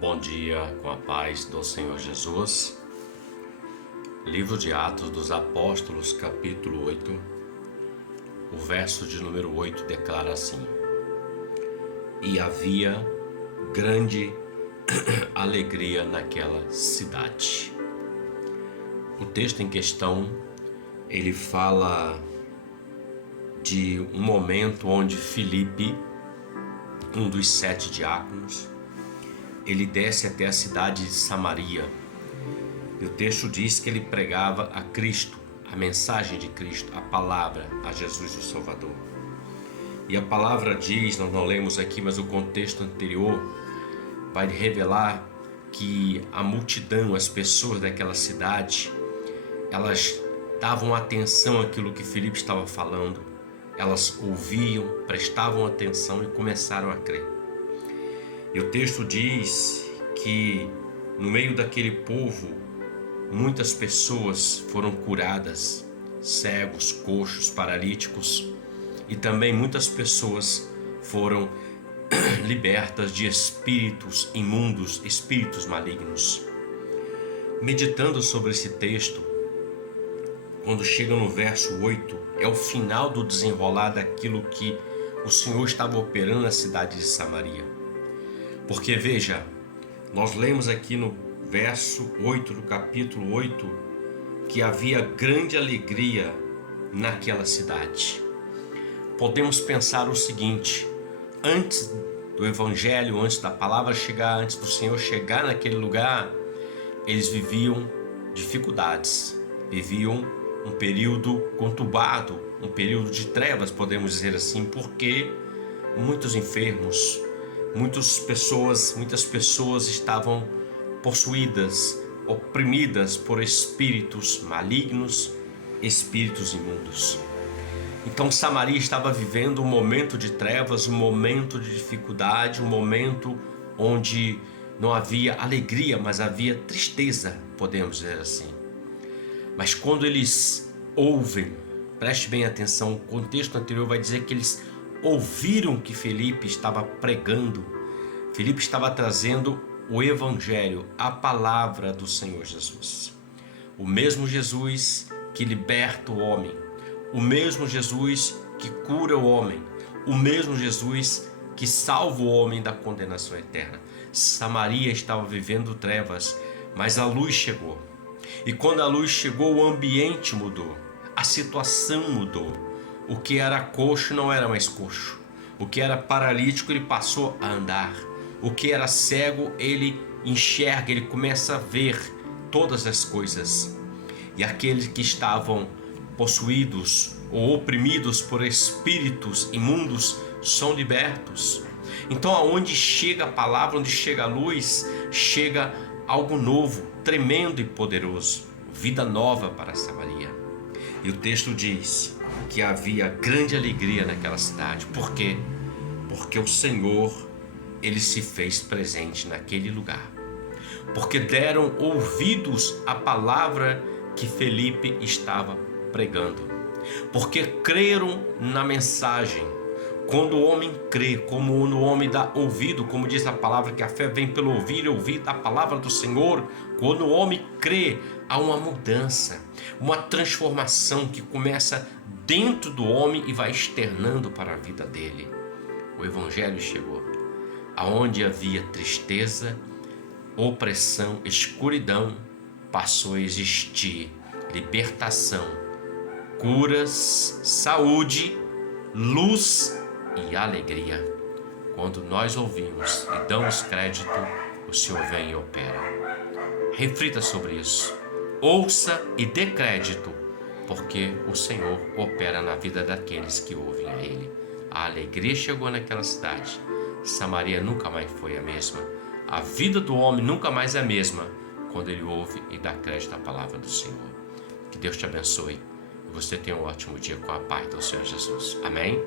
Bom dia, com a paz do Senhor Jesus. Livro de Atos dos Apóstolos, capítulo 8, o verso de número 8 declara assim: E havia grande alegria naquela cidade. O texto em questão, ele fala de um momento onde Filipe, um dos 7 diáconos, ele desce até a cidade de Samaria. E o texto diz que ele pregava a Cristo, a mensagem de Cristo, a palavra, a Jesus o Salvador. E a palavra diz, nós não lemos aqui, mas o contexto anterior vai revelar que a multidão, as pessoas daquela cidade, elas davam atenção àquilo que Filipe estava falando. Elas ouviam, prestavam atenção e começaram a crer. E o texto diz que no meio daquele povo, muitas pessoas foram curadas, cegos, coxos, paralíticos, e também muitas pessoas foram libertas de espíritos imundos, espíritos malignos. Meditando sobre esse texto, quando chega no verso 8, é o final do desenrolar daquilo que o Senhor estava operando na cidade de Samaria. Porque veja, nós lemos aqui no verso 8 do capítulo 8 que havia grande alegria naquela cidade. Podemos pensar o seguinte: antes do evangelho, antes da palavra chegar, antes do Senhor chegar naquele lugar, eles viviam dificuldades, viviam um período conturbado, um período de trevas, podemos dizer assim, porque muitos enfermos, muitas pessoas estavam possuídas, oprimidas por espíritos malignos, espíritos imundos. Então Samaria estava vivendo um momento de trevas, um momento de dificuldade, um momento onde não havia alegria, mas havia tristeza, podemos dizer assim. Mas quando eles ouvem, preste bem atenção, o contexto anterior vai dizer que eles ouviram que Filipe estava pregando. Filipe estava trazendo o evangelho, a palavra do Senhor Jesus. O mesmo Jesus que liberta o homem, o mesmo Jesus que cura o homem, o mesmo Jesus que salva o homem da condenação eterna. Samaria estava vivendo trevas, mas a luz chegou. E quando a luz chegou, o ambiente mudou, a situação mudou. O que era coxo não era mais coxo. O que era paralítico, ele passou a andar. O que era cego, ele enxerga, ele começa a ver todas as coisas. E aqueles que estavam possuídos ou oprimidos por espíritos imundos são libertos. Então, aonde chega a palavra, onde chega a luz, chega algo novo, tremendo e poderoso. Vida nova para Samaria. E o texto diz que havia grande alegria naquela cidade. Por quê? Porque o Senhor, ele se fez presente naquele lugar. Porque deram ouvidos à palavra que Filipe estava pregando. Porque creram na mensagem. Quando o homem crê, como o homem dá ouvido, como diz a palavra, que a fé vem pelo ouvir e ouvir a palavra do Senhor. Quando o homem crê, há uma mudança, uma transformação que começa dentro do homem e vai externando para a vida dele. O evangelho chegou. Aonde havia tristeza, opressão, escuridão, passou a existir libertação, curas, saúde, luz e alegria. Quando nós ouvimos e damos crédito, o Senhor vem e opera. Reflita sobre isso. Ouça e dê crédito, porque o Senhor opera na vida daqueles que ouvem a Ele. A alegria chegou naquela cidade. Samaria nunca mais foi a mesma. A vida do homem nunca mais é a mesma quando ele ouve e dá crédito à palavra do Senhor. Que Deus te abençoe e você tenha um ótimo dia com a paz do Senhor Jesus. Amém?